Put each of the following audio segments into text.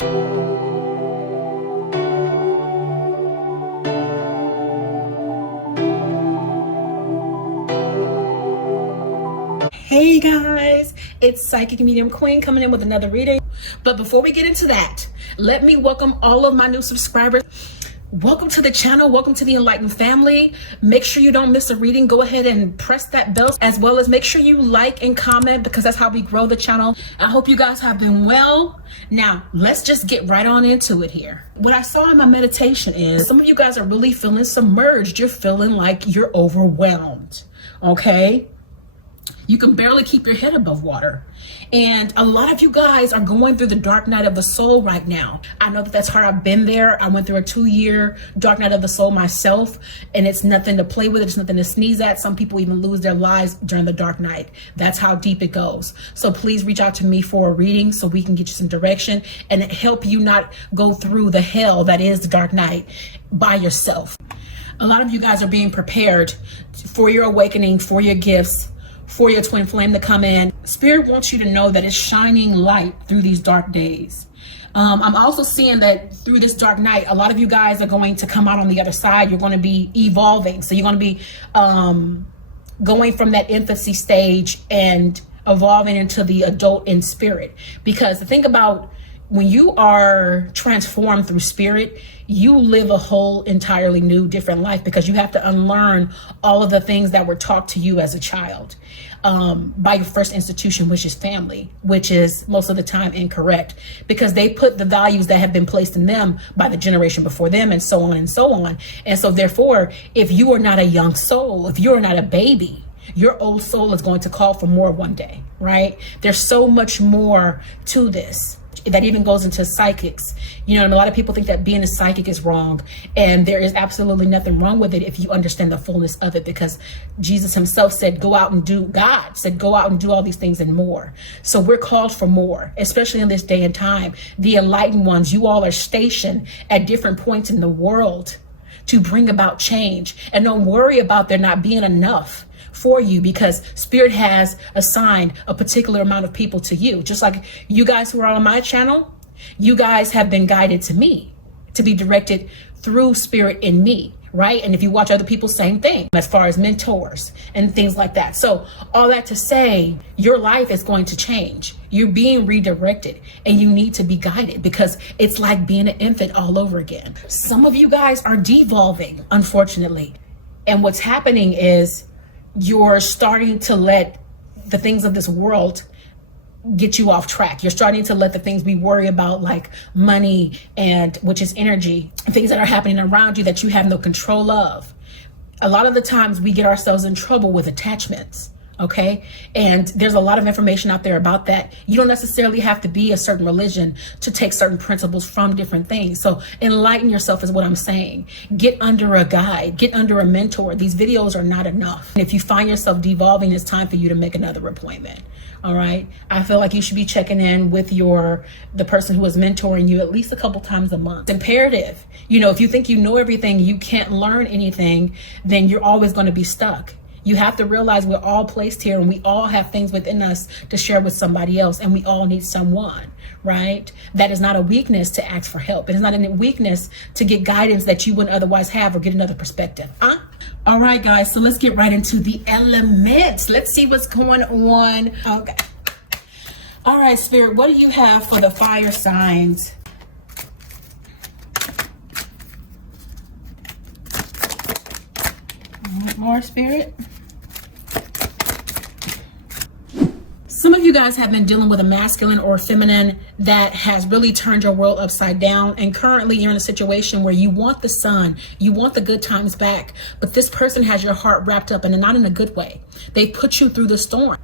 Hey guys, it's Psychic Medium Queen coming in with another reading. But before we get into that, let me welcome all of my new subscribers. Welcome to the channel. Welcome to the Enlightened family. Make sure you don't miss a reading. Go ahead and press that bell, as well as make sure you like and comment, because that's how we grow the channel. I hope you guys have been well. Now, let's just get right on into it here. What I saw in my meditation is some of you guys are really feeling submerged. You're feeling like you're overwhelmed, okay? You can barely keep your head above water. And a lot of you guys are going through the dark night of the soul right now. I know that that's hard. I've been there. I went through a 2-year dark night of the soul myself, and it's nothing to play with. It's nothing to sneeze at. Some people even lose their lives during the dark night. That's how deep it goes. So please reach out to me for a reading so we can get you some direction and help you not go through the hell that is the dark night by yourself. A lot of you guys are being prepared for your awakening, for your gifts, for your twin flame to come in. Spirit wants you to know that it's shining light through these dark days. I'm also seeing that through this dark night, a lot of you guys are going to come out on the other side. You're going to be evolving. So you're going to be going from that infancy stage and evolving into the adult in spirit. Because the thing about when you are transformed through spirit, you live a whole entirely new, different life, because you have to unlearn all of the things that were taught to you as a child by your first institution, which is family, which is most of the time incorrect, because they put the values that have been placed in them by the generation before them, and so on and so on. And so therefore, if you are not a young soul, if you're not a baby, your old soul is going to call for more one day, right? There's so much more to this that even goes into psychics. You know, and a lot of people think that being a psychic is wrong, and there is absolutely nothing wrong with it if you understand the fullness of it, because Jesus himself said, go out and do, God said, go out and do all these things and more. So we're called for more, especially in this day and time. The enlightened ones, you all are stationed at different points in the world to bring about change, and don't worry about there not being enough for you, because spirit has assigned a particular amount of people to you. Just like you guys who are on my channel, you guys have been guided to me, to be directed through spirit in me, right? And if you watch other people, same thing, as far as mentors and things like that. So all that to say, your life is going to change. You're being redirected, and you need to be guided, because it's like being an infant all over again. Some of you guys are devolving, unfortunately. And what's happening is you're starting to let the things of this world get you off track. You're starting to let the things we worry about, like money, and which is energy, things that are happening around you that you have no control of. A lot of the times we get ourselves in trouble with attachments. Okay. And there's a lot of information out there about that. You don't necessarily have to be a certain religion to take certain principles from different things. So enlighten yourself is what I'm saying. Get under a guide, get under a mentor. These videos are not enough. And if you find yourself devolving, it's time for you to make another appointment. All right. I feel like you should be checking in with the person who is mentoring you at least a couple times a month. It's imperative. You know, if you think you know everything, you can't learn anything, then you're always going to be stuck. You have to realize we're all placed here, and we all have things within us to share with somebody else, and we all need someone, right? That is not a weakness to ask for help. It is not a weakness to get guidance that you wouldn't otherwise have, or get another perspective. All right, guys, so let's get right into the elements. Let's see what's going on. Okay. All right, Spirit, what do you have for the fire signs? More, Spirit. Some of you guys have been dealing with a masculine or feminine that has really turned your world upside down. And currently you're in a situation where you want the sun, you want the good times back, but this person has your heart wrapped up, and not in a good way. They put you through the storm.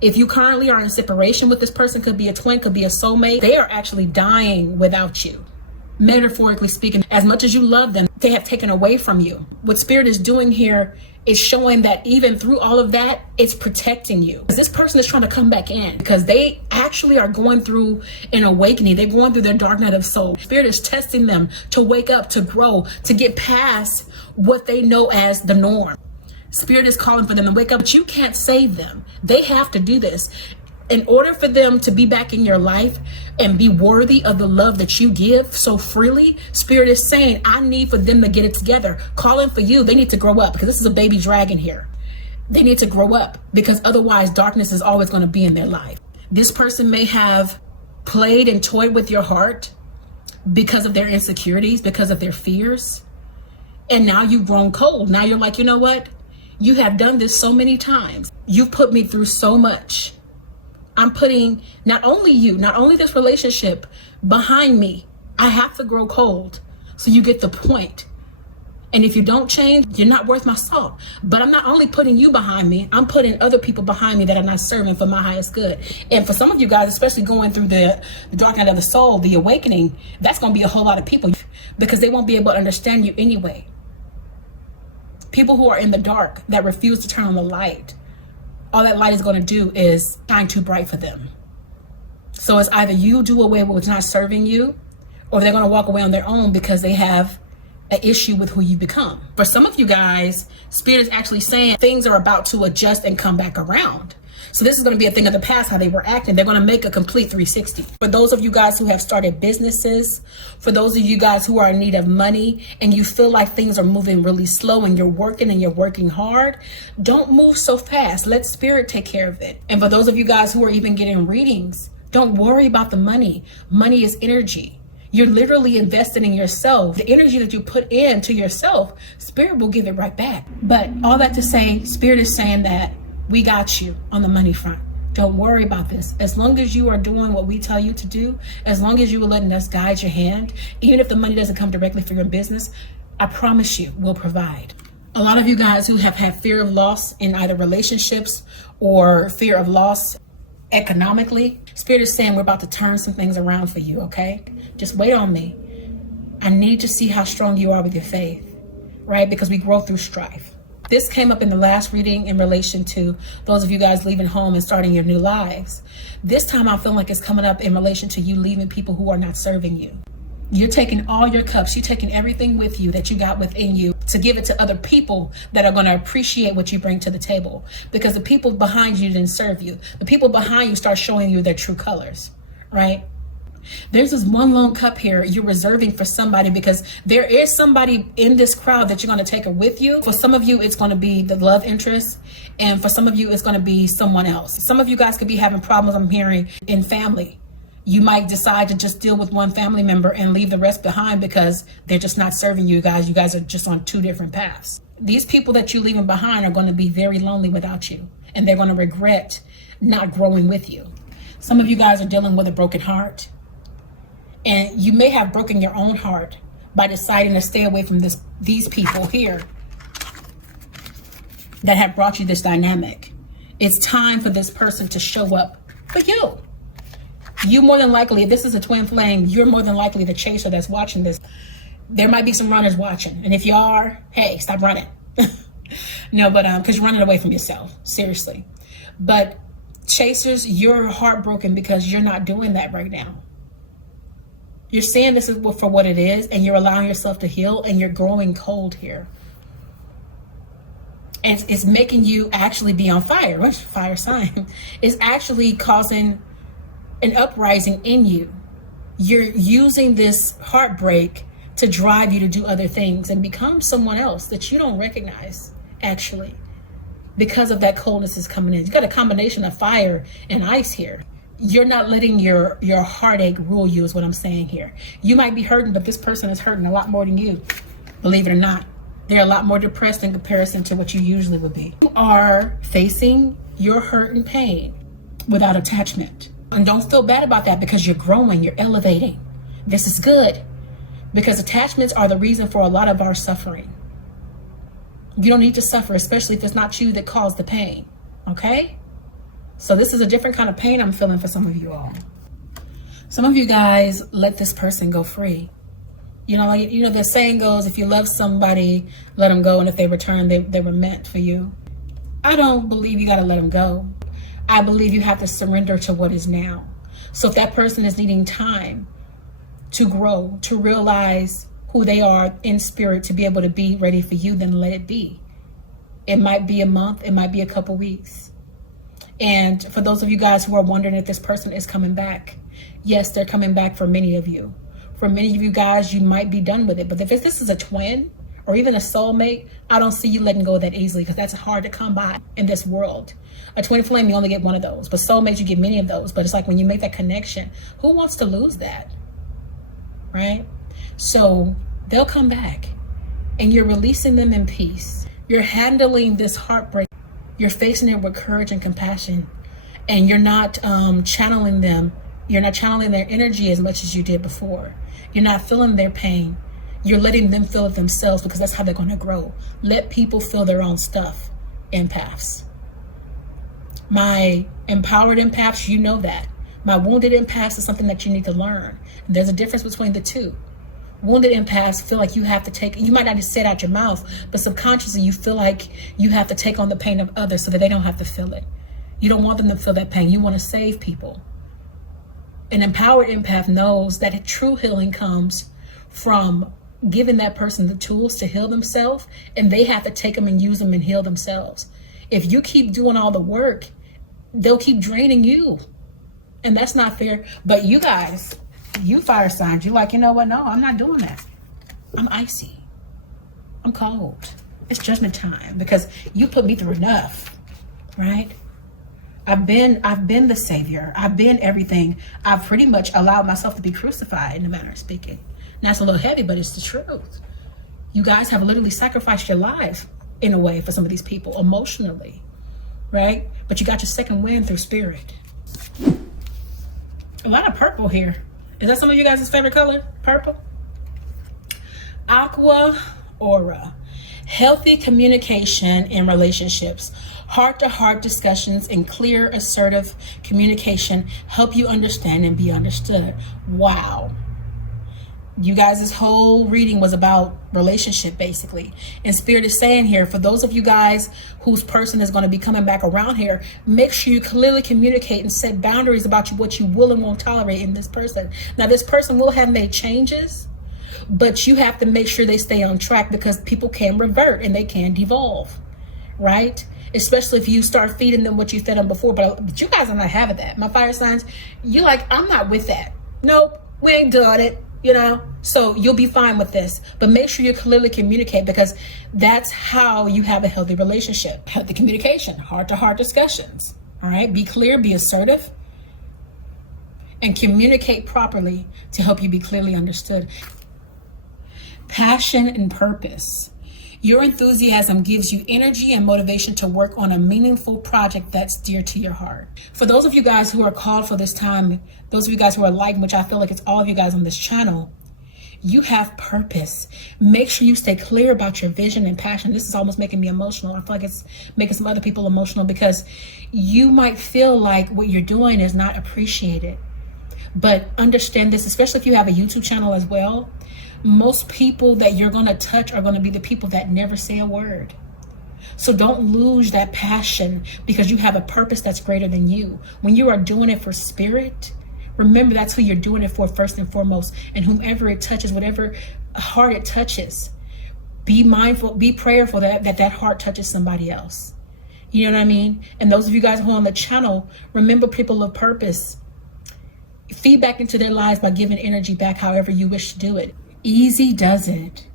If you currently are in separation with this person, could be a twin, could be a soulmate, they are actually dying without you. Metaphorically speaking, as much as you love them, they have taken away from you. What Spirit is doing here is showing that even through all of that, it's protecting you. This person is trying to come back in because they actually are going through an awakening. They're going through their dark night of soul. Spirit is testing them to wake up, to grow, to get past what they know as the norm. Spirit is calling for them to wake up, but you can't save them. They have to do this. In order for them to be back in your life and be worthy of the love that you give so freely, Spirit is saying, I need for them to get it together. Calling for you, they need to grow up, because this is a baby dragon here. They need to grow up, because otherwise darkness is always going to be in their life. This person may have played and toyed with your heart because of their insecurities, because of their fears. And now you've grown cold. Now you're like, you know what? You have done this so many times. You've put me through so much. I'm putting not only you, not only this relationship behind me. I have to grow cold so you get the point. And if you don't change, you're not worth my salt. But I'm not only putting you behind me, I'm putting other people behind me that are not serving for my highest good. And for some of you guys, especially going through the dark night of the soul, the awakening, that's going to be a whole lot of people, because they won't be able to understand you anyway. People who are in the dark that refuse to turn on the light, all that light is going to do is shine too bright for them. So it's either you do away with what's not serving you, or they're going to walk away on their own because they have an issue with who you become. For some of you guys, Spirit is actually saying things are about to adjust and come back around. So this is going to be a thing of the past, how they were acting. They're going to make a complete 360. For those of you guys who have started businesses, for those of you guys who are in need of money and you feel like things are moving really slow and you're working hard, don't move so fast. Let Spirit take care of it. And for those of you guys who are even getting readings, don't worry about the money. Money is energy. You're literally investing in yourself. The energy that you put into yourself, Spirit will give it right back. But all that to say, Spirit is saying that we got you on the money front. Don't worry about this. As long as you are doing what we tell you to do, as long as you are letting us guide your hand, even if the money doesn't come directly for your business, I promise you we'll provide. A lot of you guys who have had fear of loss in either relationships or fear of loss economically, Spirit is saying we're about to turn some things around for you, okay? Just wait on me. I need to see how strong you are with your faith, right? Because we grow through strife. This came up in the last reading in relation to those of you guys leaving home and starting your new lives. This time I feel like it's coming up in relation to you leaving people who are not serving you. You're taking all your cups, you're taking everything with you that you got within you to give it to other people that are going to appreciate what you bring to the table. Because the people behind you didn't serve you. The people behind you start showing you their true colors, right? There's this one lone cup here you're reserving for somebody, because there is somebody in this crowd that you're going to take it with you. For some of you, it's going to be the love interest. And for some of you, it's going to be someone else. Some of you guys could be having problems, I'm hearing, in family. You might decide to just deal with one family member and leave the rest behind because they're just not serving you guys. You guys are just on two different paths. These people that you're leaving behind are going to be very lonely without you. And they're going to regret not growing with you. Some of you guys are dealing with a broken heart. And you may have broken your own heart by deciding to stay away from these people here that have brought you this dynamic. It's time for this person to show up for you. You more than likely, if this is a twin flame, you're more than likely the chaser that's watching this. There might be some runners watching. And if you are, hey, stop running. No, but because you're running away from yourself, seriously. But chasers, you're heartbroken because you're not doing that right now. You're saying this is for what it is, and you're allowing yourself to heal, and you're growing cold here. And it's making you actually be on fire. What's fire sign? It's actually causing an uprising in you. You're using this heartbreak to drive you to do other things and become someone else that you don't recognize, actually, because of that coldness is coming in. You got a combination of fire and ice here. You're not letting your heartache rule you, is what I'm saying here. You might be hurting, but this person is hurting a lot more than you. Believe it or not, they're a lot more depressed in comparison to what you usually would be. You are facing your hurt and pain without attachment. And don't feel bad about that, because you're growing, you're elevating. This is good, because attachments are the reason for a lot of our suffering. You don't need to suffer, especially if it's not you that caused the pain, okay? So this is a different kind of pain I'm feeling for some of you all. Some of you guys let this person go free. You know, the saying goes, if you love somebody, let them go. And if they return, they were meant for you. I don't believe you got to let them go. I believe you have to surrender to what is now. So if that person is needing time to grow, to realize who they are in spirit, to be able to be ready for you, then let it be. It might be a month. It might be a couple weeks. And for those of you guys who are wondering if this person is coming back, yes, they're coming back for many of you. For many of you guys, you might be done with it. But if this is a twin or even a soulmate, I don't see you letting go that easily, because that's hard to come by in this world. A twin flame, you only get one of those. But soulmates, you get many of those. But it's like when you make that connection, who wants to lose that? Right? So they'll come back, and you're releasing them in peace. You're handling this heartbreak. You're facing it with courage and compassion, and you're not channeling them. You're not channeling their energy as much as you did before. You're not feeling their pain. You're letting them feel it themselves, because that's how they're going to grow. Let people feel their own stuff. Empaths. My empowered empaths, you know that. My wounded empaths is something that you need to learn. And there's a difference between the two. Wounded empaths feel like you have to take, you might not just say it out your mouth, but subconsciously you feel like you have to take on the pain of others so that they don't have to feel it. You don't want them to feel that pain. You want to save people. An empowered empath knows that true healing comes from giving that person the tools to heal themselves, and they have to take them and use them and heal themselves. If you keep doing all the work, they'll keep draining you. And that's not fair. But you guys, you fire signs, you're like, you know what? No, I'm not doing that. I'm icy. I'm cold. It's judgment time, because you put me through enough, right? I've been the savior. I've been everything. I've pretty much allowed myself to be crucified, in a manner of speaking. And that's a little heavy, but it's the truth. You guys have literally sacrificed your lives in a way for some of these people emotionally, right? But you got your second wind through spirit. A lot of purple here. Is that some of you guys' favorite color? Purple? Aqua aura. Healthy communication in relationships. Heart-to-heart discussions and clear, assertive communication help you understand and be understood. Wow. You guys' whole reading was about relationship, basically. And Spirit is saying here, for those of you guys whose person is going to be coming back around here, make sure you clearly communicate and set boundaries about what you will and won't tolerate in this person. Now, this person will have made changes, but you have to make sure they stay on track, because people can revert and they can devolve, right? Especially if you start feeding them what you fed them before. But you guys are not having that. My fire signs, you're like, I'm not with that. Nope, we ain't done it. You know, so you'll be fine with this, but make sure you clearly communicate, because that's how you have a healthy relationship. Healthy communication, heart-to-heart discussions. All right, be clear, be assertive, and communicate properly to help you be clearly understood. Passion and purpose. Your enthusiasm gives you energy and motivation to work on a meaningful project that's dear to your heart. For those of you guys who are called for this time, those of you guys who are enlightened, which I feel like it's all of you guys on this channel, you have purpose. Make sure you stay clear about your vision and passion. This is almost making me emotional. I feel like it's making some other people emotional, because you might feel like what you're doing is not appreciated. But understand this, especially if you have a YouTube channel as well. Most people that you're going to touch are going to be the people that never say a word. So don't lose that passion, because you have a purpose that's greater than you. When you are doing it for spirit, remember that's who you're doing it for first and foremost. And whomever it touches, whatever heart it touches, be mindful, be prayerful that heart touches somebody else. You know what I mean? And those of you guys who are on the channel, remember people of purpose. Feed back into their lives by giving energy back however you wish to do it. Easy does it.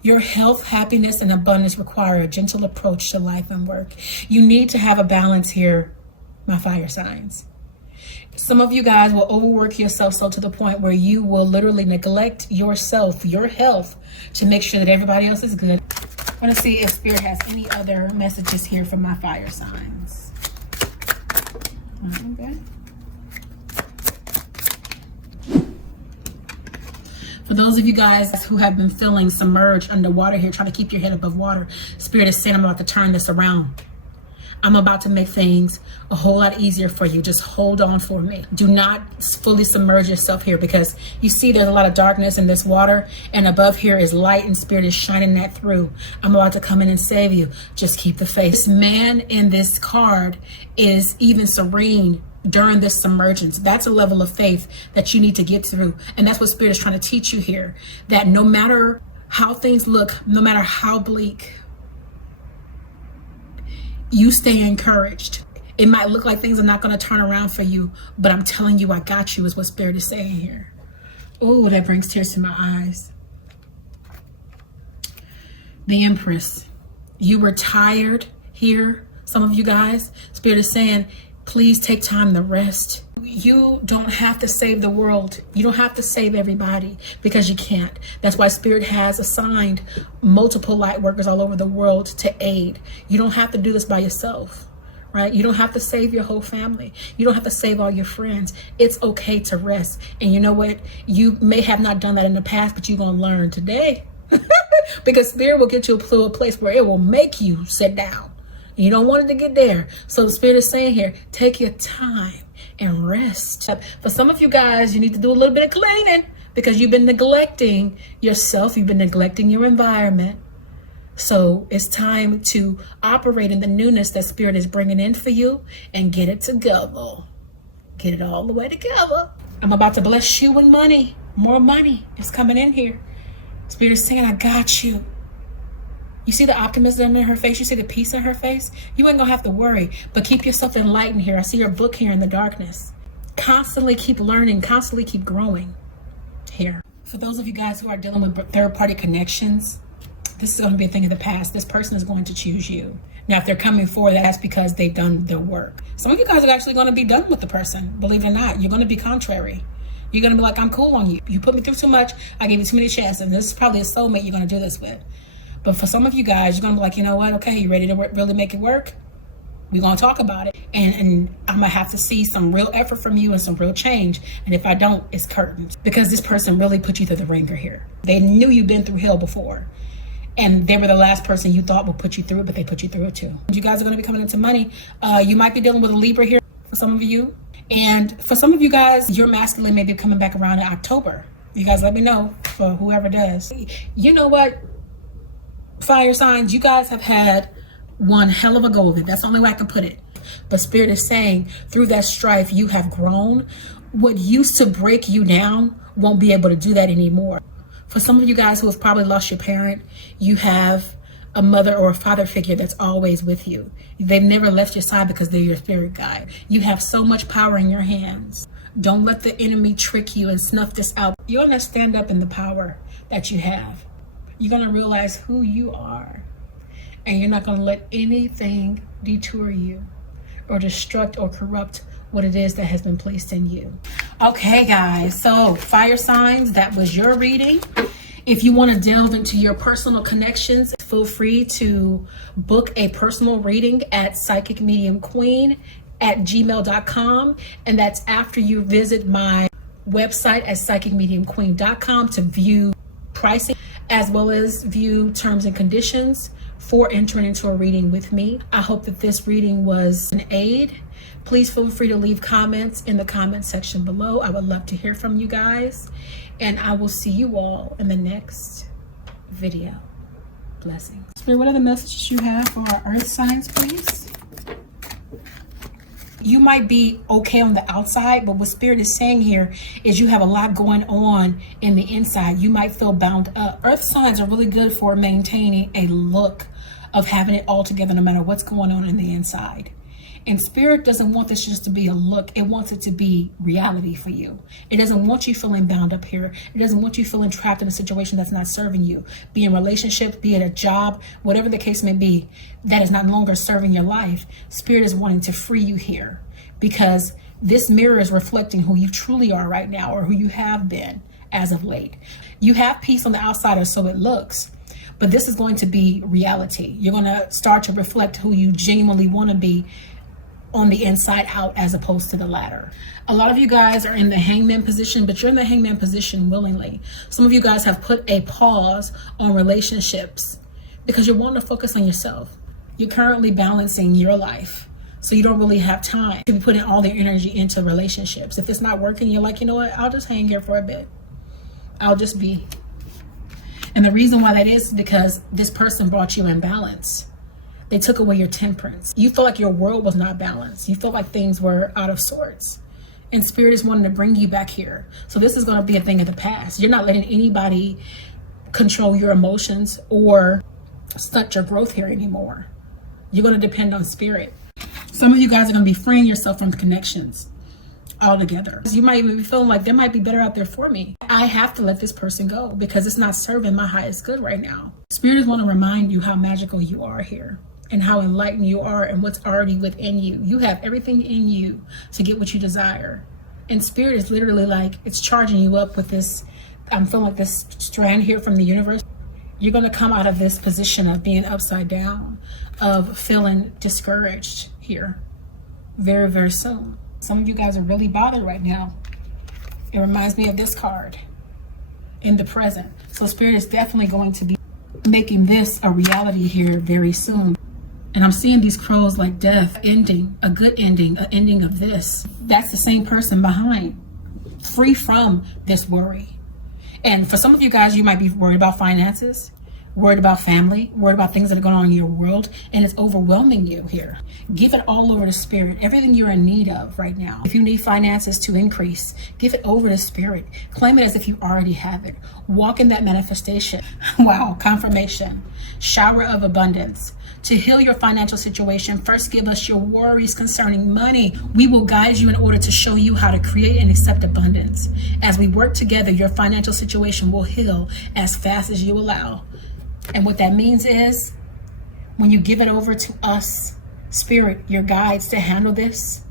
Your health, happiness, and abundance require a gentle approach to life and work. You need to have a balance here, my fire signs. Some of you guys will overwork yourself so to the point where you will literally neglect yourself, your health, to make sure that everybody else is good. I want to see if Spirit has any other messages here from my fire signs. Okay. For those of you guys who have been feeling submerged underwater here, trying to keep your head above water, Spirit is saying, I'm about to turn this around. I'm about to make things a whole lot easier for you. Just hold on for me. Do not fully submerge yourself here, because you see there's a lot of darkness in this water, and above here is light, and Spirit is shining that through. I'm about to come in and save you. Just keep the faith. This man in this card is even serene during this submergence. That's a level of faith that you need to get through. And that's what Spirit is trying to teach you here, that no matter how things look, no matter how bleak, you stay encouraged. It might look like things are not going to turn around for you, but I'm telling you, I got you, is what Spirit is saying here. Oh, that brings tears to my eyes. The Empress. You were tired here, some of you guys. Spirit is saying, please take time to rest. You don't have to save the world. You don't have to save everybody, because you can't. That's why Spirit has assigned multiple light workers all over the world to aid. You don't have to do this by yourself, right? You don't have to save your whole family. You don't have to save all your friends. It's okay to rest. And you know what? You may have not done that in the past, but you're going to learn today. Because Spirit will get you to a place where it will make you sit down. You don't want it to get there. So the Spirit is saying here, take your time and rest. For some of you guys, you need to do a little bit of cleaning, because you've been neglecting yourself. You've been neglecting your environment. So it's time to operate in the newness that Spirit is bringing in for you and get it together. Get it all the way together. I'm about to bless you with money. More money is coming in here. Spirit is saying, I got you. You see the optimism in her face? You see the peace in her face? You ain't gonna have to worry, but keep yourself enlightened here. I see your book here in the darkness. Constantly keep learning, constantly keep growing here. For those of you guys who are dealing with third-party connections, this is gonna be a thing of the past. This person is going to choose you. Now, if they're coming forward, that's because they've done their work. Some of you guys are actually gonna be done with the person, believe it or not. You're gonna be contrary. You're gonna be like, I'm cool on you. You put me through too much, I gave you too many chances, and this is probably a soulmate you're gonna do this with. But for some of you guys, you're going to be like, you know what? Okay, you ready to really make it work? We're going to talk about it. And I'm going to have to see some real effort from you and some real change. And if I don't, it's curtains. Because this person really put you through the ringer here. They knew you've been through hell before. And they were the last person you thought would put you through it, but they put you through it too. You guys are going to be coming into money. You might be dealing with a Libra here for some of you. And for some of you guys, your masculine may be coming back around in October. You guys let me know, for whoever does. You know what? Fire signs, you guys have had one hell of a go of it. That's the only way I can put it. But Spirit is saying, through that strife, you have grown. What used to break you down won't be able to do that anymore. For some of you guys who have probably lost your parent, you have a mother or a father figure that's always with you. They've never left your side because they're your spirit guide. You have so much power in your hands. Don't let the enemy trick you and snuff this out. You're going to stand up in the power that you have. You're going to realize who you are, and you're not going to let anything detour you or destruct or corrupt what it is that has been placed in you. Okay, guys, so fire signs, that was your reading. If you want to delve into your personal connections, feel free to book a personal reading at psychicmediumqueen@gmail.com, and that's after you visit my website at psychicmediumqueen.com to view pricing, as well as view terms and conditions for entering into a reading with me. I hope that this reading was an aid. Please feel free to leave comments in the comment section below. I would love to hear from you guys, and I will see you all in the next video. Blessings. Spirit, what are the messages you have for our earth signs, please? You might be okay on the outside, but what Spirit is saying here is you have a lot going on in the inside. You might feel bound up. Earth signs are really good for maintaining a look of having it all together no matter what's going on in the inside. And Spirit doesn't want this just to be a look. It wants it to be reality for you. It doesn't want you feeling bound up here. It doesn't want you feeling trapped in a situation that's not serving you. Be in relationships, be it a job, whatever the case may be, that is not longer serving your life. Spirit is wanting to free you here, because this mirror is reflecting who you truly are right now, or who you have been as of late. You have peace on the outside, or so it looks. But this is going to be reality. You're going to start to reflect who you genuinely want to be on the inside out, as opposed to the latter. A lot of you guys are in the hangman position, but you're in the hangman position willingly. Some of you guys have put a pause on relationships because you're wanting to focus on yourself. You're currently balancing your life, so you don't really have time to be putting all their energy into relationships. If it's not working, you're like, you know what, I'll just hang here for a bit. I'll just be. And the reason why that is because this person brought you in balance. They took away your temperance. You felt like your world was not balanced. You felt like things were out of sorts. And Spirit is wanting to bring you back here. So this is going to be a thing of the past. You're not letting anybody control your emotions or stunt your growth here anymore. You're going to depend on Spirit. Some of you guys are going to be freeing yourself from connections altogether. You might even be feeling like there might be better out there for me. I have to let this person go because it's not serving my highest good right now. Spirits want to remind you how magical you are here and how enlightened you are and what's already within you. You have everything in you to get what you desire. And Spirit is literally like, it's charging you up with this. I'm feeling like this strand here from the universe. You're going to come out of this position of being upside down, of feeling discouraged here very, very soon. Some of you guys are really bothered right now. It reminds me of this card in the present. So Spirit is definitely going to be making this a reality here very soon. And I'm seeing these crows like death, ending, a good ending, an ending of this. That's the same person behind, free from this worry. And for some of you guys, you might be worried about finances, worried about family, worried about things that are going on in your world, and it's overwhelming you here. Give it all over to Spirit, everything you're in need of right now. If you need finances to increase, give it over to Spirit. Claim it as if you already have it. Walk in that manifestation. Wow, confirmation. Shower of abundance. To heal your financial situation, first give us your worries concerning money. We will guide you in order to show you how to create and accept abundance. As we work together, your financial situation will heal as fast as you allow. And what that means is, when you give it over to us, Spirit, your guides to handle this,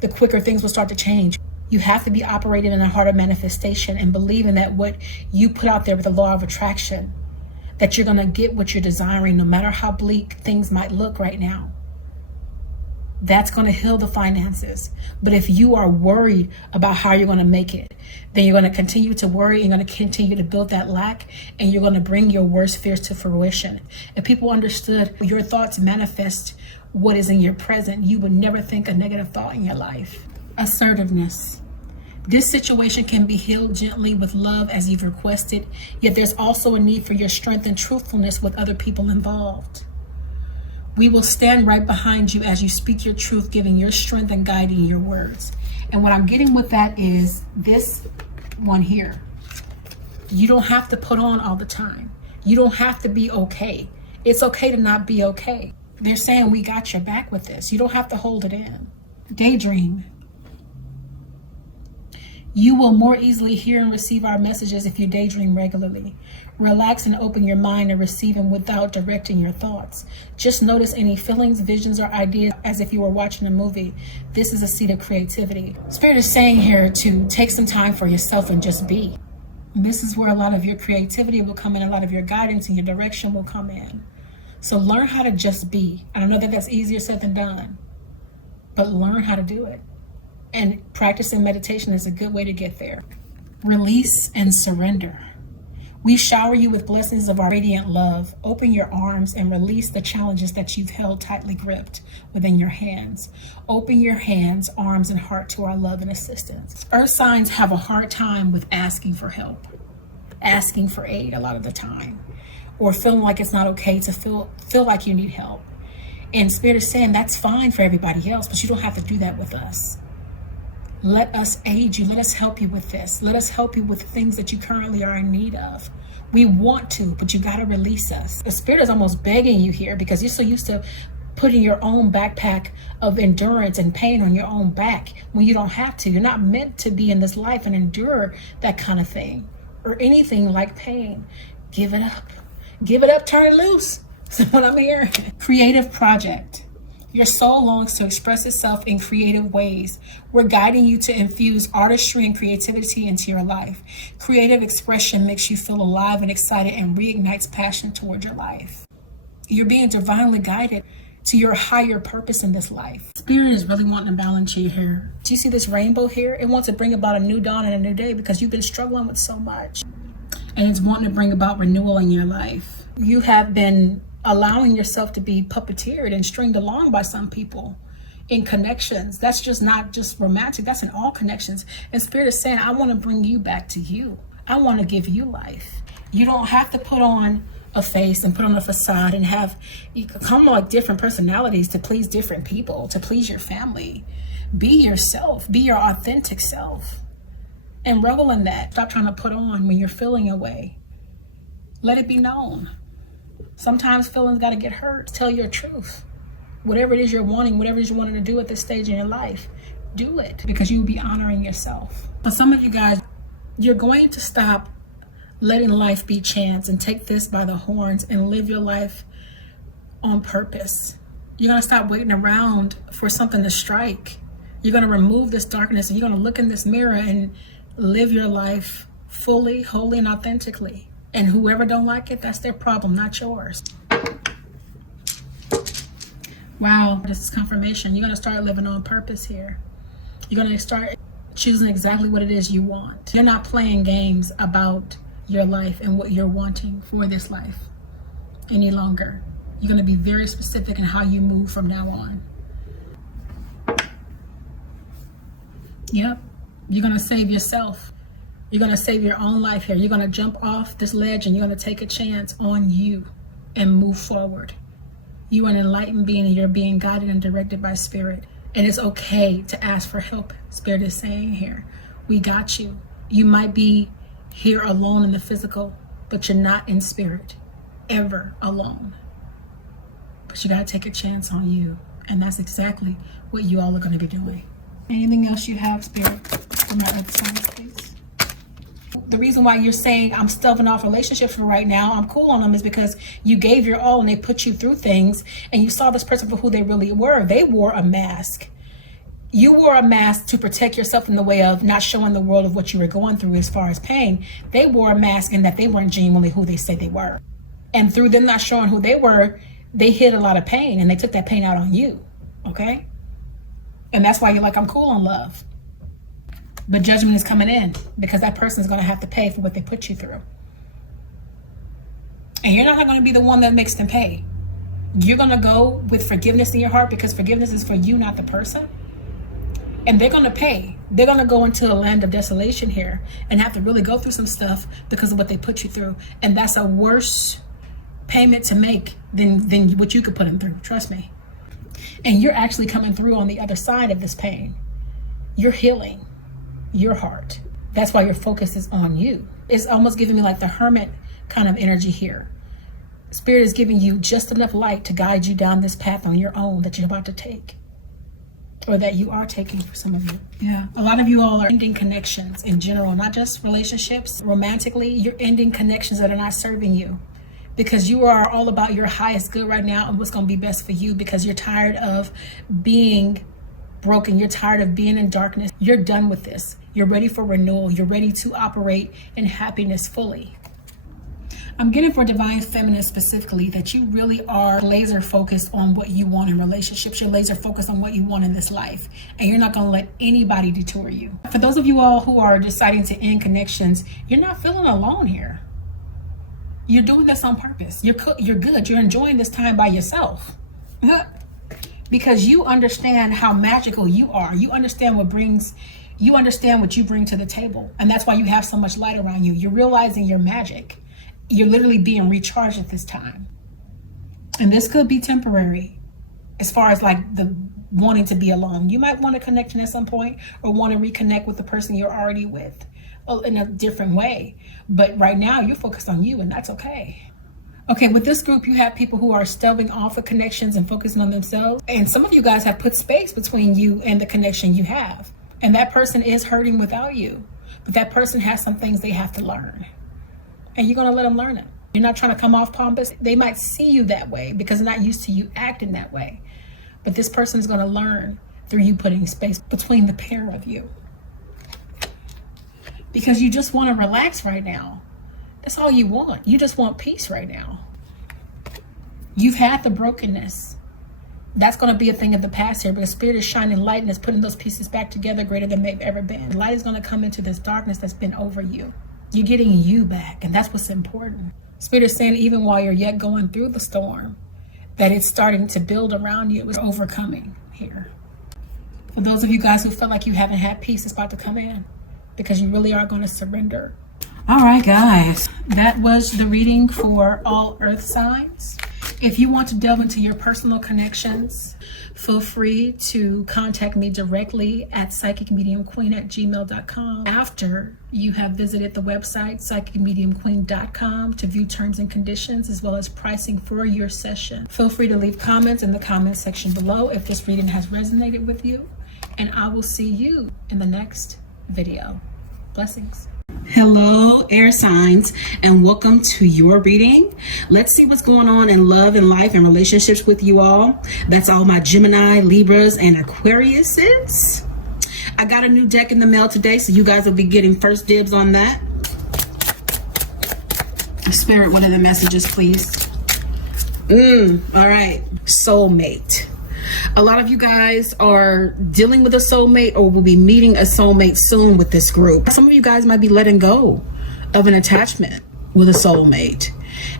the quicker things will start to change. You have to be operating in a heart of manifestation and believing that what you put out there with the law of attraction, that you're going to get what you're desiring, no matter how bleak things might look right now. That's going to heal the finances. But if you are worried about how you're going to make it, then you're going to continue to worry. You're going to continue to build that lack, and you're going to bring your worst fears to fruition. If people understood your thoughts manifest what is in your present, you would never think a negative thought in your life. Assertiveness. This situation can be healed gently with love as you've requested, yet there's also a need for your strength and truthfulness with other people involved. We will stand right behind you as you speak your truth, giving your strength and guiding your words. And what I'm getting with that is this one here. You don't have to put on all the time. You don't have to be okay. It's okay to not be okay. They're saying we got your back with this. You don't have to hold it in. Daydream. You will more easily hear and receive our messages if you daydream regularly. Relax and open your mind and receive them without directing your thoughts. Just notice any feelings, visions, or ideas as if you were watching a movie. This is a seed of creativity. Spirit is saying here to take some time for yourself and just be. And this is where a lot of your creativity will come in, a lot of your guidance and your direction will come in. So learn how to just be. And I know that that's easier said than done, but learn how to do it. And practicing meditation is a good way to get there. Release and surrender. We shower you with blessings of our radiant love. Open your arms and release the challenges that you've held tightly gripped within your hands. Open your hands, arms, and heart to our love and assistance. Earth signs have a hard time with asking for help, asking for aid a lot of the time, or feeling like it's not okay to feel like you need help. And Spirit is saying that's fine for everybody else, but you don't have to do that with us. Let us aid you. Let us help you with this. Let us help you with the things that you currently are in need of. We want to, but you got to release us. The Spirit is almost begging you here because you're so used to putting your own backpack of endurance and pain on your own back when you don't have to. You're not meant to be in this life and endure that kind of thing or anything like pain. Give it up. Give it up. Turn it loose. That's what I'm hearing. Creative project. Your soul longs to express itself in creative ways. We're guiding you to infuse artistry and creativity into your life. Creative expression makes you feel alive and excited and reignites passion toward your life. You're being divinely guided to your higher purpose in this life. Spirit is really wanting to balance you here. Do you see this rainbow here? It wants to bring about a new dawn and a new day because you've been struggling with so much. And it's wanting to bring about renewal in your life. You have been allowing yourself to be puppeteered and stringed along by some people in connections. That's just not just romantic. That's in all connections. And Spirit is saying, I want to bring you back to you. I want to give you life. You don't have to put on a face and put on a facade and you come like different personalities to please different people, to please your family. Be yourself. Be your authentic self. And revel in that. Stop trying to put on when you're feeling a way. Let it be known. Sometimes feelings got to get hurt. Tell your truth. Whatever it is you're wanting, whatever it is you're wanting to do at this stage in your life, do it, because you will be honoring yourself. For some of you guys, you're going to stop letting life be chance and take this by the horns and live your life on purpose. You're going to stop waiting around for something to strike. You're going to remove this darkness, and you're going to look in this mirror and live your life fully, wholly, and authentically. And whoever don't like it, that's their problem, not yours. Wow, this is confirmation. You're going to start living on purpose here. You're going to start choosing exactly what it is you want. You're not playing games about your life and what you're wanting for this life any longer. You're going to be very specific in how you move from now on. Yep. You're going to save yourself. You're going to save your own life here. You're going to jump off this ledge and you're going to take a chance on you and move forward. You are an enlightened being, and you're being guided and directed by Spirit. And it's okay to ask for help. Spirit is saying here, we got you. You might be here alone in the physical, but you're not in spirit ever alone. But you got to take a chance on you. And that's exactly what you all are going to be doing. Anything else you have, Spirit, from my other signs, please? The reason why you're saying I'm stuffing off relationships for right now, I'm cool on them, is because you gave your all and they put you through things, and you saw this person for who they really were. They wore a mask. You wore a mask to protect yourself in the way of not showing the world of what you were going through as far as pain. They wore a mask in that they weren't genuinely who they said they were. And through them not showing who they were, they hid a lot of pain, and they took that pain out on you. Okay? And that's why you're like, I'm cool on love. But judgment is coming in, because that person is going to have to pay for what they put you through. And you're not going to be the one that makes them pay. You're going to go with forgiveness in your heart, because forgiveness is for you, not the person. And they're going to pay. They're going to go into a land of desolation here and have to really go through some stuff because of what they put you through. And that's a worse payment to make than what you could put them through. Trust me. And you're actually coming through on the other side of this pain. You're healing your heart. That's why your focus is on you. It's almost giving me like the hermit kind of energy here. Spirit is giving you just enough light to guide you down this path on your own that you're about to take, or that you are taking for some of you. Yeah, a lot of you all are ending connections in general, not just relationships. Romantically, you're ending connections that are not serving you, because you are all about your highest good right now and what's going to be best for you, because you're tired of being broken. You're tired of being in darkness. You're done with this. You're ready for renewal. You're ready to operate in happiness fully. I'm getting for Divine Feminine specifically that you really are laser focused on what you want in relationships. You're laser focused on what you want in this life, and you're not going to let anybody detour you. For those of you all who are deciding to end connections, you're not feeling alone here. You're doing this on purpose. You're good. You're enjoying this time by yourself. Because you understand how magical you are. You understand what you bring to the table. And that's why you have so much light around you. You're realizing your magic. You're literally being recharged at this time. And this could be temporary as far as like the wanting to be alone. You might want a connection at some point, or want to reconnect with the person you're already with in a different way. But right now you're focused on you, and that's okay. Okay, with this group, you have people who are staving off of connections and focusing on themselves. And some of you guys have put space between you and the connection you have. And that person is hurting without you. But that person has some things they have to learn. And you're going to let them learn it. You're not trying to come off pompous. They might see you that way because they're not used to you acting that way. But this person is going to learn through you putting space between the pair of you. Because you just want to relax right now. That's all you want. You just want peace right now. You've had the brokenness. That's going to be a thing of the past here, because Spirit is shining light and is putting those pieces back together greater than they've ever been. Light is going to come into this darkness that's been over you. You're getting you back, and that's what's important. Spirit is saying even while you're yet going through the storm, that it's starting to build around you. It's overcoming here. For those of you guys who feel like you haven't had peace, it's about to come in, because you really are going to surrender. All right, guys, that was the reading for all earth signs. If you want to delve into your personal connections, feel free to contact me directly at psychicmediumqueen@gmail.com after you have visited the website psychicmediumqueen.com to view terms and conditions as well as pricing for your session. Feel free to leave comments in the comment section below if this reading has resonated with you, and I will see you in the next video. Blessings. Hello, air signs, and welcome to your reading. Let's see what's going on in love and life and relationships with you all. That's all my Gemini, Libras, and Aquariuses. I got a new deck in the mail today, so you guys will be getting first dibs on that. Spirit, what are the messages, please? All right. Soulmate. A lot of you guys are dealing with a soulmate or will be meeting a soulmate soon with this group. Some of you guys might be letting go of an attachment with a soulmate.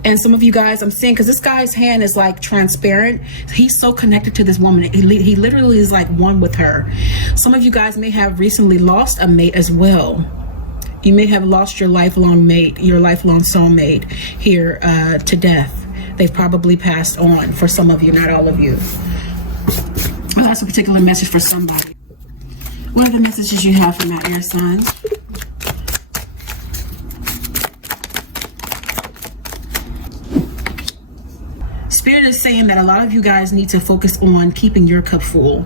And some of you guys, I'm seeing, because this guy's hand is like transparent. He's so connected to this woman. He literally is like one with her. Some of you guys may have recently lost a mate as well. You may have lost your lifelong mate, your lifelong soulmate here to death. They've probably passed on for some of you, not all of you. Well, that's a particular message for somebody. What are the messages you have from my air signs? Spirit is saying that a lot of you guys need to focus on keeping your cup full.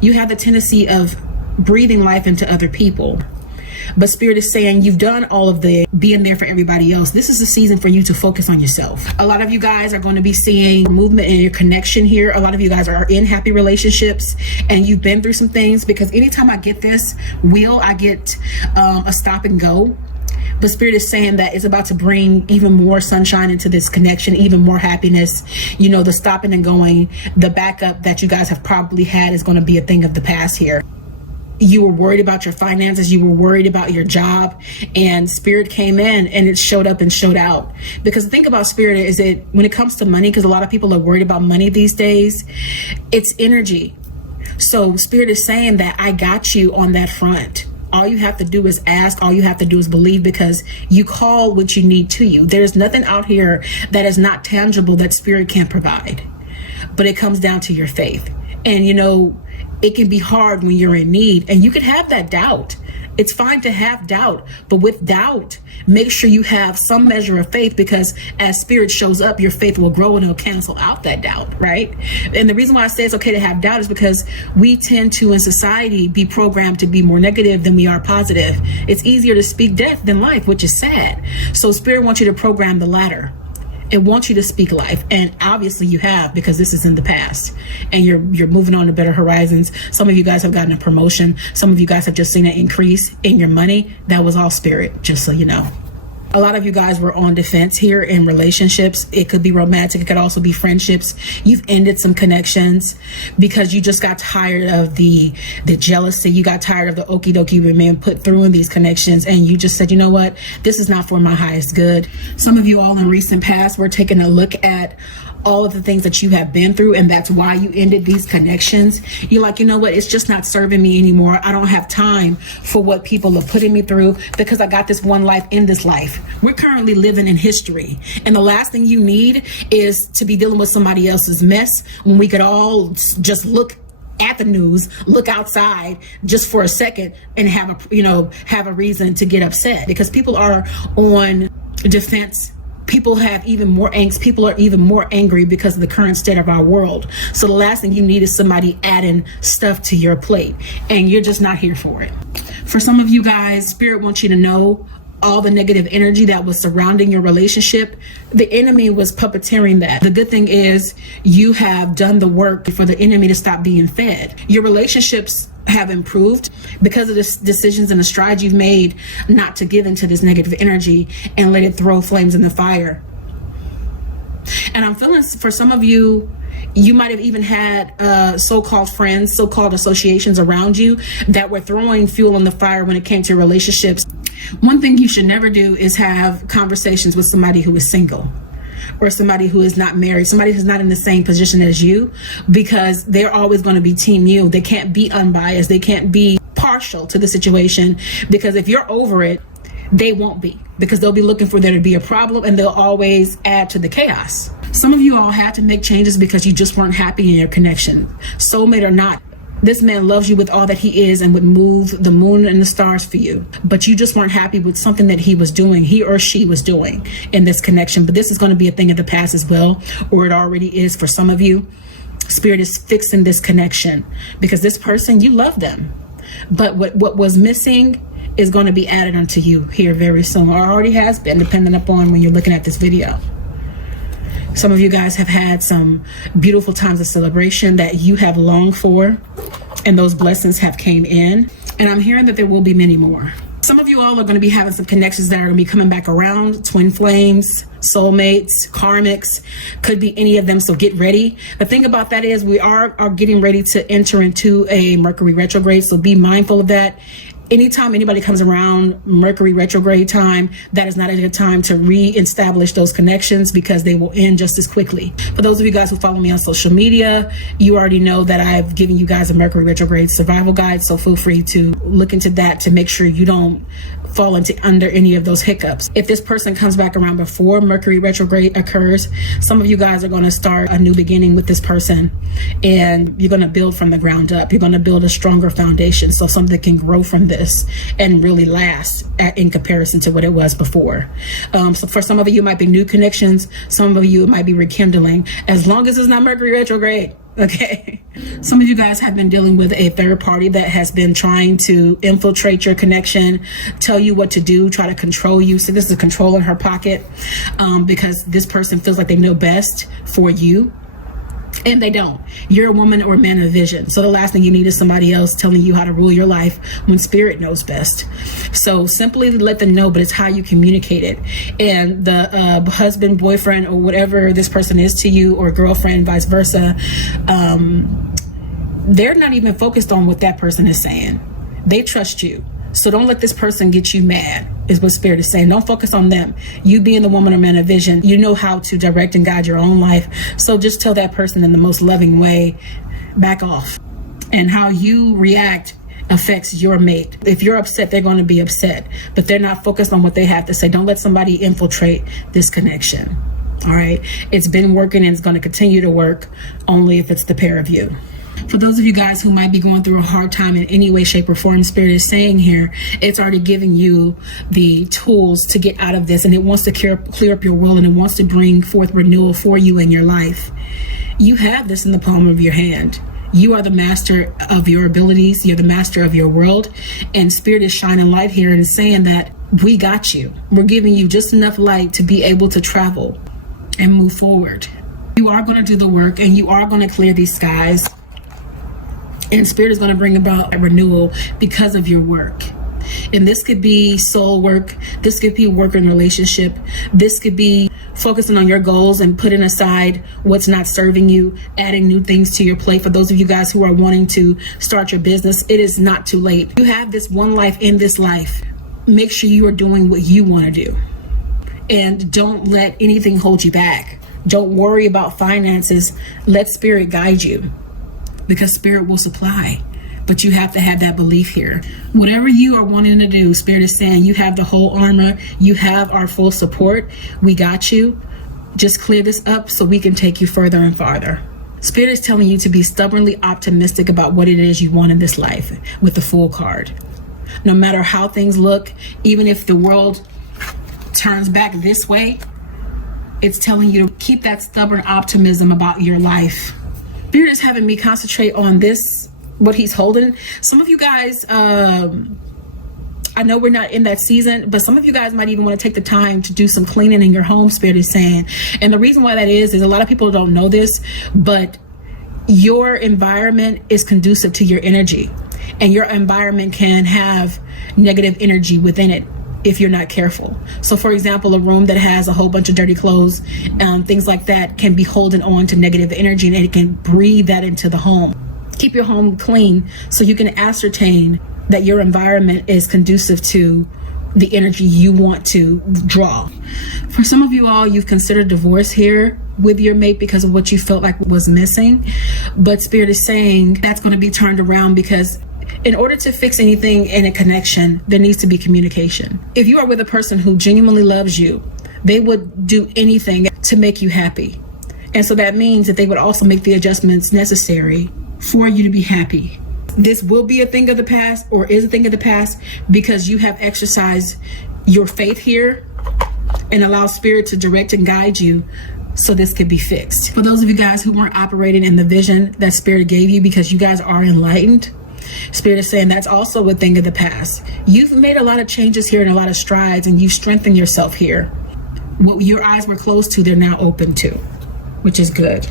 You have the tendency of breathing life into other people. But Spirit is saying you've done all of the being there for everybody else. This is a season for you to focus on yourself. A lot of you guys are going to be seeing movement in your connection here. A lot of you guys are in happy relationships and you've been through some things, because anytime I get this wheel, I get a stop and go. But Spirit is saying that it's about to bring even more sunshine into this connection, even more happiness. You know, the stopping and going, the backup that you guys have probably had is going to be a thing of the past here. You were worried about your finances, you were worried about your job, and Spirit came in and it showed up and showed out. Because the thing about Spirit is that when it comes to money, because a lot of people are worried about money these days, it's energy. So Spirit is saying that I got you on that front. All you have to do is ask, all you have to do is believe, because you call what you need to you. There's nothing out here that is not tangible that Spirit can't provide. But it comes down to your faith. And you know, it can be hard when you're in need, and you can have that doubt. It's fine to have doubt, but with doubt, make sure you have some measure of faith, because as Spirit shows up, your faith will grow and it'll cancel out that doubt, right? And the reason why I say it's okay to have doubt is because we tend to, in society, be programmed to be more negative than we are positive. It's easier to speak death than life, which is sad. So Spirit wants you to program the latter. It wants you to speak life, and obviously you have, because this is in the past and you're moving on to better horizons. Some of you guys have gotten a promotion. Some of you guys have just seen an increase in your money. That was all Spirit, just so you know. A lot of you guys were on defense here in relationships. It could be romantic. It could also be friendships. You've ended some connections because you just got tired of the jealousy. You got tired of the okie dokie you've been put through in these connections. And you just said, you know what? This is not for my highest good. Some of you all in recent past were taking a look at all of the things that you have been through, and that's why you ended these connections. You're like, you know what, it's just not serving me anymore. I don't have time for what people are putting me through, because I got this one life in this life. We're currently living in history, and the last thing you need is to be dealing with somebody else's mess when we could all just look at the news, look outside just for a second and have a reason to get upset, because people are on defense. People have even more angst. People are even more angry because of the current state of our world. So the last thing you need is somebody adding stuff to your plate, and you're just not here for it. For some of you guys, Spirit wants you to know all the negative energy that was surrounding your relationship. The enemy was puppeteering that. The good thing is you have done the work for the enemy to stop being fed. Your relationships have improved because of the decisions and the strides you've made not to give into this negative energy and let it throw flames in the fire. And I'm feeling for some of you, you might have even had so-called friends, so-called associations around you that were throwing fuel in the fire when it came to relationships. One thing you should never do is have conversations with somebody who is single, or somebody who is not married, somebody who's not in the same position as you, because they're always going to be team you. They can't be unbiased. They can't be partial to the situation, because if you're over it, they won't be, because they'll be looking for there to be a problem, and they'll always add to the chaos. Some of you all had to make changes because you just weren't happy in your connection. Soulmate or not, this man loves you with all that he is and would move the moon and the stars for you. But you just weren't happy with something that he was doing, he or she was doing in this connection. But this is going to be a thing of the past as well, or it already is for some of you. Spirit is fixing this connection because this person, you love them. But what was missing is going to be added unto you here very soon, or already has been, depending upon when you're looking at this video. Some of you guys have had some beautiful times of celebration that you have longed for, and those blessings have came in. And I'm hearing that there will be many more. Some of you all are going to be having some connections that are going to be coming back around. Twin flames, soulmates, karmics, could be any of them. So get ready. The thing about that is we are getting ready to enter into a Mercury retrograde. So be mindful of that. Anytime anybody comes around Mercury retrograde time, that is not a good time to re-establish those connections, because they will end just as quickly. For those of you guys who follow me on social media, you already know that I've given you guys a Mercury retrograde survival guide. So feel free to look into that to make sure you don't fall under any of those hiccups. If this person comes back around before Mercury retrograde occurs, some of you guys are going to start a new beginning with this person, and you're going to build from the ground up. You're going to build a stronger foundation so something can grow from this and really last in comparison to what it was before. So for some of you, it might be new connections. Some of you, it might be rekindling, as long as it's not Mercury retrograde. Okay. Some of you guys have been dealing with a third party that has been trying to infiltrate your connection, tell you what to do, try to control you. So this is control in her pocket, because this person feels like they know best for you. And they don't. You're a woman or a man of vision. So the last thing you need is somebody else telling you how to rule your life when spirit knows best. So simply let them know, but it's how you communicate it. And the husband, boyfriend, or whatever this person is to you, or girlfriend, vice versa, they're not even focused on what that person is saying. They trust you. So don't let this person get you mad, is what spirit is saying. Don't focus on them. You being the woman or man of vision, you know how to direct and guide your own life. So just tell that person in the most loving way, back off. And how you react affects your mate. If you're upset, they're going to be upset, but they're not focused on what they have to say. Don't let somebody infiltrate this connection. All right. It's been working, and it's going to continue to work only if it's the pair of you. For those of you guys who might be going through a hard time in any way, shape, or form, spirit is saying here, it's already giving you the tools to get out of this, and it wants to clear up your will, and it wants to bring forth renewal for you in your life. You have this in the palm of your hand. You are the master of your abilities. You're the master of your world, and spirit is shining light here and saying that we got you. We're giving you just enough light to be able to travel and move forward. You are going to do the work, and you are going to clear these skies. And spirit is going to bring about a renewal because of your work. And this could be soul work. This could be work in relationship. This could be focusing on your goals and putting aside what's not serving you, adding new things to your plate. For those of you guys who are wanting to start your business, it is not too late. You have this one life in this life. Make sure you are doing what you want to do. And don't let anything hold you back. Don't worry about finances. Let spirit guide you, because spirit will supply, but you have to have that belief here. Whatever you are wanting to do, spirit is saying you have the whole armor. You have our full support. We got you. Just clear this up so we can take you further and farther. Spirit is telling you to be stubbornly optimistic about what it is you want in this life with the Fool card. No matter how things look, even if the world turns back this way, it's telling you to keep that stubborn optimism about your life. Spirit is having me concentrate on this, what he's holding. Some of you guys, I know we're not in that season, but some of you guys might even want to take the time to do some cleaning in your home, spirit is saying. And the reason why that is a lot of people don't know this, but your environment is conducive to your energy, and your environment can have negative energy within it if you're not careful. So for example, a room that has a whole bunch of dirty clothes, things like that can be holding on to negative energy, and it can breathe that into the home. Keep your home clean so you can ascertain that your environment is conducive to the energy you want to draw. For some of you all, you've considered divorce here with your mate because of what you felt like was missing, but spirit is saying that's going to be turned around, because In order to fix anything in a connection, there needs to be communication. If you are with a person who genuinely loves you, they would do anything to make you happy. And so that means that they would also make the adjustments necessary for you to be happy. This will be a thing of the past, or is a thing of the past, because you have exercised your faith here and allow spirit to direct and guide you so this could be fixed. For those of you guys who weren't operating in the vision that spirit gave you because you guys are enlightened, spirit is saying that's also a thing of the past. You've made a lot of changes here and a lot of strides, and you've strengthened yourself here. What your eyes were closed to, they're now open to, which is good.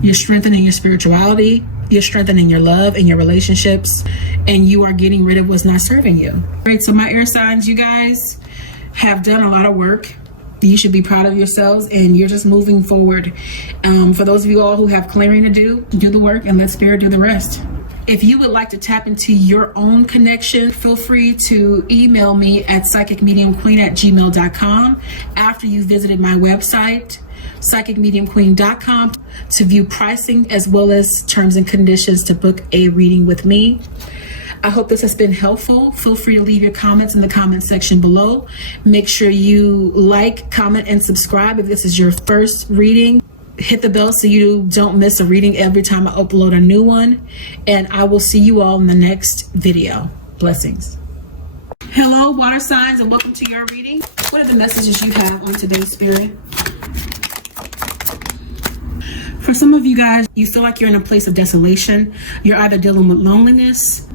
You're strengthening your spirituality, you're strengthening your love and your relationships, and you are getting rid of what's not serving you. All right, so my air signs, you guys have done a lot of work. You should be proud of yourselves, and you're just moving forward. For those of you all who have clearing to do the work and let spirit do the rest. If you would like to tap into your own connection, feel free to email me at psychicmediumqueen@gmail.com after you visited my website, psychicmediumqueen.com, to view pricing as well as terms and conditions to book a reading with me. I hope this has been helpful. Feel free to leave your comments in the comment section below. Make sure you like, comment, and subscribe if this is your first reading. Hit the bell so you don't miss a reading every time I upload a new one. And I will see you all in the next video. Blessings. Hello, water signs, and welcome to your reading. What are the messages you have on today's spirit? For some of you guys, you feel like you're in a place of desolation. You're either dealing with loneliness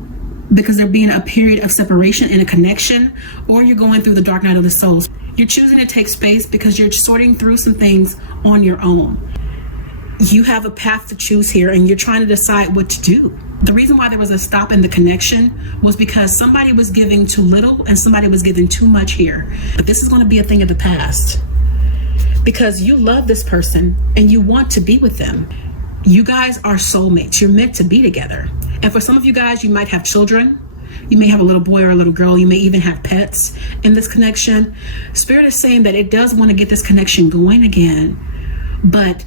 because there being a period of separation in a connection, or you're going through the dark night of the soul. You're choosing to take space because you're sorting through some things on your own. You have a path to choose here, and you're trying to decide what to do. The reason why there was a stop in the connection was because somebody was giving too little and somebody was giving too much here. But this is going to be a thing of the past, because you love this person and you want to be with them. You guys are soulmates. You're meant to be together. And for some of you guys, you might have children. You may have a little boy or a little girl. You may even have pets in this connection. Spirit is saying that it does want to get this connection going again, but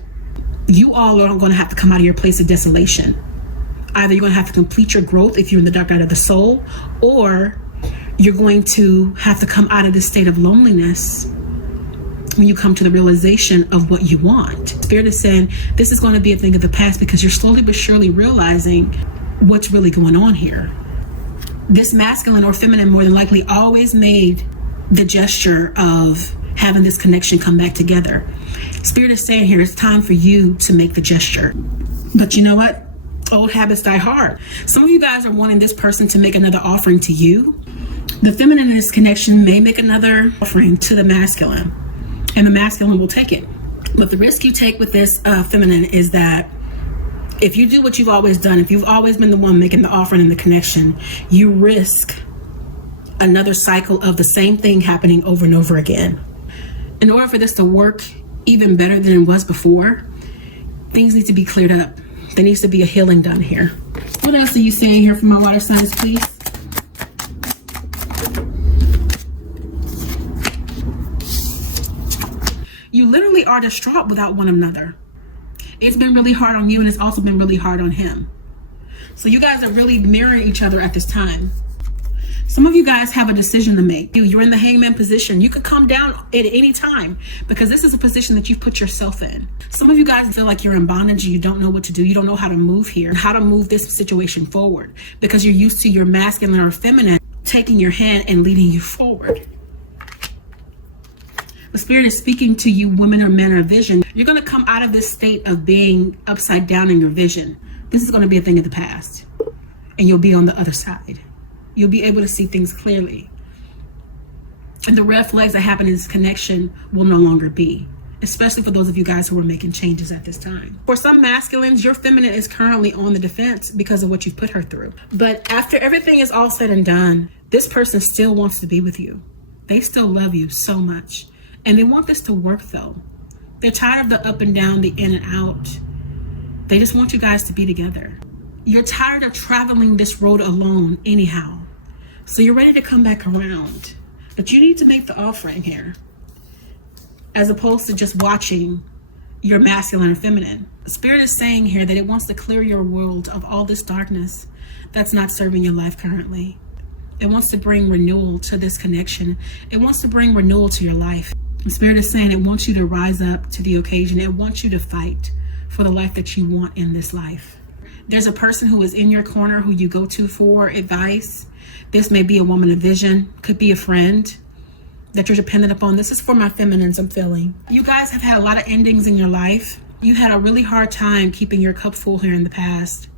you all are going to have to come out of your place of desolation. Either you're going to have to complete your growth if you're in the dark night of the soul, or you're going to have to come out of this state of loneliness when you come to the realization of what you want. Spirit is saying this is going to be a thing of the past because you're slowly but surely realizing what's really going on here. This masculine or feminine more than likely always made the gesture of having this connection come back together. Spirit is saying here it's time for you to make the gesture. But you know what? Old habits die hard. Some of you guys are wanting this person to make another offering to you. The feminine in this connection may make another offering to the masculine, and the masculine will take it. But the risk you take with this feminine is that if you do what you've always done, if you've always been the one making the offering and the connection, you risk another cycle of the same thing happening over and over again. In order for this to work even better than it was before, things need to be cleared up. There needs to be a healing done here. What else are you saying here for my water signs, please? You literally are distraught without one another. It's been really hard on you, and it's also been really hard on him. So you guys are really mirroring each other at this time. Some of you guys have a decision to make. You're in the hangman position. You could come down at any time because this is a position that you've put yourself in. Some of you guys feel like you're in bondage. You don't know what to do. You don't know how to move here, how to move this situation forward, because you're used to your masculine or feminine taking your hand and leading you forward. The spirit is speaking to you, women or men or vision. You're going to come out of this state of being upside down in your vision. This is going to be a thing of the past, and you'll be on the other side. You'll be able to see things clearly. And the red flags that happen in this connection will no longer be, especially for those of you guys who are making changes at this time. For some masculines, your feminine is currently on the defense because of what you've put her through. But after everything is all said and done, this person still wants to be with you. They still love you so much. And they want this to work though. They're tired of the up and down, the in and out. They just want you guys to be together. You're tired of traveling this road alone anyhow. So you're ready to come back around. But you need to make the offering here, as opposed to just watching your masculine or feminine. Spirit is saying here that it wants to clear your world of all this darkness that's not serving your life currently. It wants to bring renewal to this connection. It wants to bring renewal to your life. Spirit is saying it wants you to rise up to the occasion. It wants you to fight for the life that you want in this life. There's a person who is in your corner who you go to for advice. This may be a woman of vision, could be a friend that you're dependent upon. This is for my feminines, I'm feeling. You guys have had a lot of endings in your life. You had a really hard time keeping your cup full here in the past.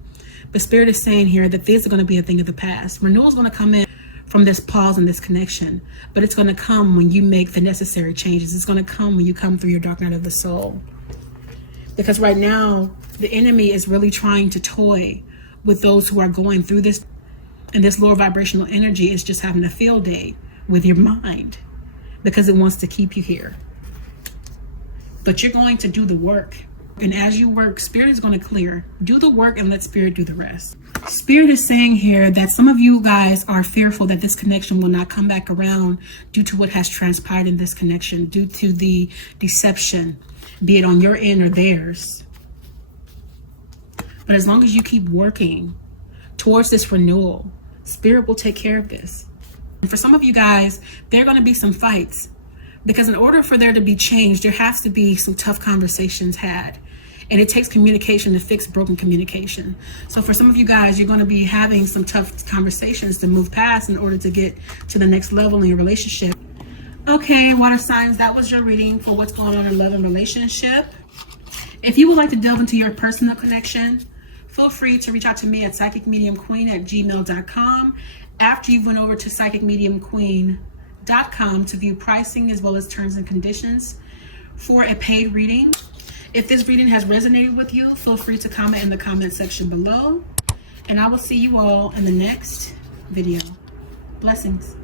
But Spirit is saying here that these are going to be a thing of the past. Renewal is going to come in from this pause and this connection. But it's going to come when you make the necessary changes. It's going to come when you come through your dark night of the soul. Because right now, the enemy is really trying to toy with those who are going through this. And this lower vibrational energy is just having a field day with your mind because it wants to keep you here. But you're going to do the work. And as you work, Spirit is going to clear. Do the work and let Spirit do the rest. Spirit is saying here that some of you guys are fearful that this connection will not come back around due to what has transpired in this connection, due to the deception, be it on your end or theirs. But as long as you keep working towards this renewal, Spirit will take care of this. And for some of you guys, there are going to be some fights. Because in order for there to be change, there has to be some tough conversations had. And it takes communication to fix broken communication. So for some of you guys, you're going to be having some tough conversations to move past in order to get to the next level in your relationship. Okay, water signs, that was your reading for what's going on in love and relationship. If you would like to delve into your personal connection, feel free to reach out to me at psychicmediumqueen@gmail.com after you went over to psychicmediumqueen.com to view pricing as well as terms and conditions for a paid reading. If this reading has resonated with you, feel free to comment in the comment section below. And I will see you all in the next video. Blessings.